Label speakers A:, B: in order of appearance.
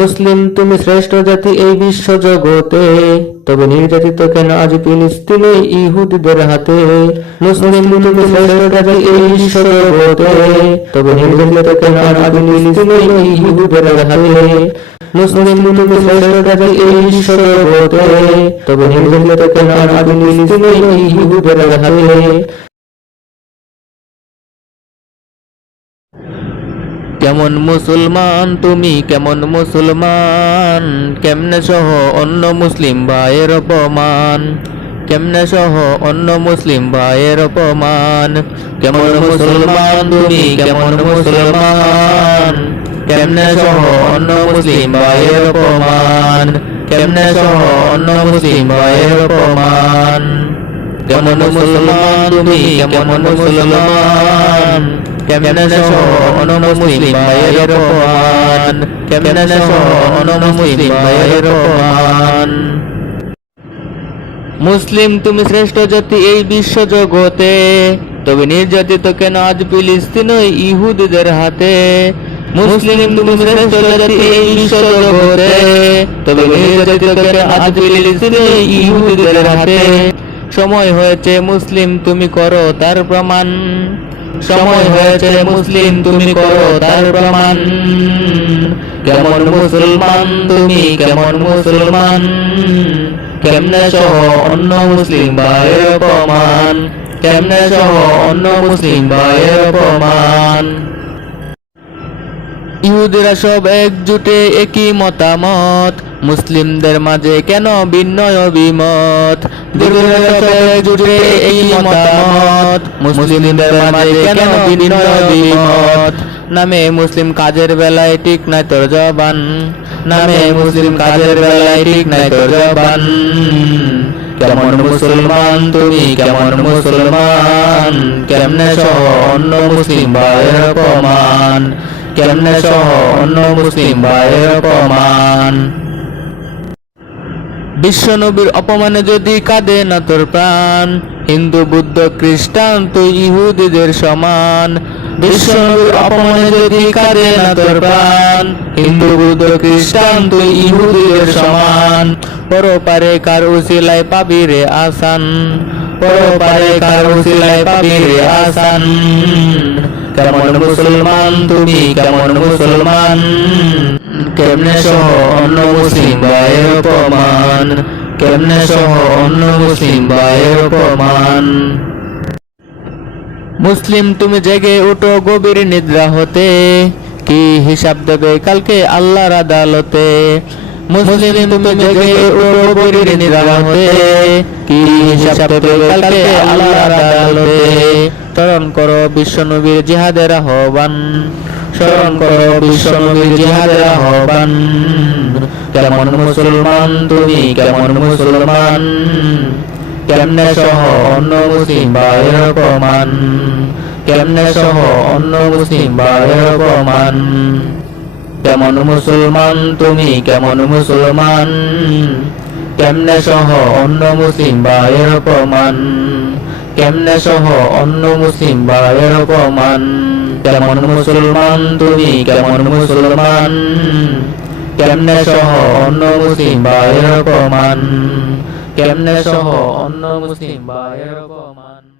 A: মুসলিম তুমি শ্রেষ্ঠ জাতি এই বিশ্ব জগতে তবে নির্যাতিত কেন আজ ফিলিস্তিনে ইহুদিদের হাতে? মুসলিম তুমি শ্রেষ্ঠ জাতি এই বিশ্ব জগতে তবে নির্যাতিত কেন আজ ফিলিস্তিনে ইহুদিদের হাতে? মুসলিম তুমি শ্রেষ্ঠ জাতি এই বিশ্ব জগতে তবে নির্যাতিত কেন আজ ফিলিস্তিনে ইহুদিদের হাতে? কেমন মুসলমান, তুমি কেমন মুসলমান? কেমনে সহ অন্য মুসলিম ভাইয়ের অপমান? কেমনে সহ অন্য মুসলিম ভাইয়ের অপমান? কেমন মুসলমান, তুমি কেমন মুসলমান? কেমনে সহ অন্য মুসলিম ভাইয়ের অপমান? কেমনে সহ অন্য মুসলিম ভাইয়ের অপমান? কেমন মুসলমান, তুমি কেমন মুসলমান? মুসলিম তুমি শ্রেষ্ঠ জাতি এই বিশ্ব জগতে। তবে নির্যাতিত কেন আজ ফিলিস্তিন হাতে? মুসলিম, তুমি শ্রেষ্ঠ জাতি এই বিশ্ব জগতে। তবে নির্যাতিত কেন আজ ফিলিস্তিন ইহুদিদের হাতে? সময় হয়েছে, মুসলিম, তুমি করো তার প্রমাণ। সময় হয়েছে মুসলিম তুমি করো তার প্রমাণ। কেমন মুসলমান তুমি, কেমন মুসলমান। কেমনে সহ অন্য মুসলিম ভাইয়ের অপমান। কেমনে সহ অন্য মুসলিম ভাইয়ের অপমান। ইহুদিরা সব একজুটে একই মতামত। মুসলিমদের মাঝে কেন ভিন্ন অভিমত? একজুটে একই মতামত। মুসলিমদের মাঝে কেন অভিমত? নামে মুসলিম কাজের বেলায় ঠিক নাই তোর জবান। নামে মুসলিম কাজের বেলায় ঠিক নাই তোর জবান। কেমন মুসলমান তুমি, কেমন মুসলমান? কেমনে সহ অন্য মুসলিম ভাইয়ের অপমান? কেমনে সহ অন্য মুসলিম ভাইয়ের অপমান? বিশ্বনবীর অপমানে যদি কাঁদে না তোর প্রাণ, হিন্দু, বুদ্ধ, খ্রিস্টান তো ইহুদিদের সমান। বিশ্বনবীর অপমানে যদি কাঁদে না তোর প্রাণ, হিন্দু, বুদ্ধ, খ্রিস্টান তো ইহুদিদের সমান। পরপারে কার উসিলায় পাবি রে আসান পরপারে কার উসিলায় পাবি রে আসান। কেমন মুসলমান, তুমি কেমন মুসলমান? কেমনে সহ অন্য মুসলিম ভাইয়ের অপমান? কেমনে সহ অন্য মুসলিম ভাইয়ের অপমান? মুসলিম, তুমি জেগে উঠো গভীর নিদ্রা হতে। কি হিসাব দেবে কালকে আল্লাহর আদালতে? মুসলিম তুমি জেগে নিদ্রা হতে কি হিসাব দেবে কালকে আল্লাহর আদালতে স্মরণ করো বিশ্বনবীর জিহাদের আহ্বান। স্মরণ করো বিশ্বনবীর জিহাদের আহ্বান। কেমন মুসলমান তুমি কেমন মুসলমান? কেমনে সহ অন্য মুসলিম ভাইয়ের অপমান কেমনে সহ অন্য মুসলিম ভাইয়ের অপমান কেমন মুসলমান, তুমি কেমন মুসলমান? কেমনে সহ অন্য মুসলিম ভাইয়ের অপমান? কেমনে সহ অন্য মুসলিম ভাইয়ের অপমান? কেমন মুসলমান, তুমি কেমন মুসলমান? কেমনে সহ অন্য মুসলিম ভাইয়ের অপমান? কেমনে সহ অন্য মুসলিম ভাইয়ের অপমান?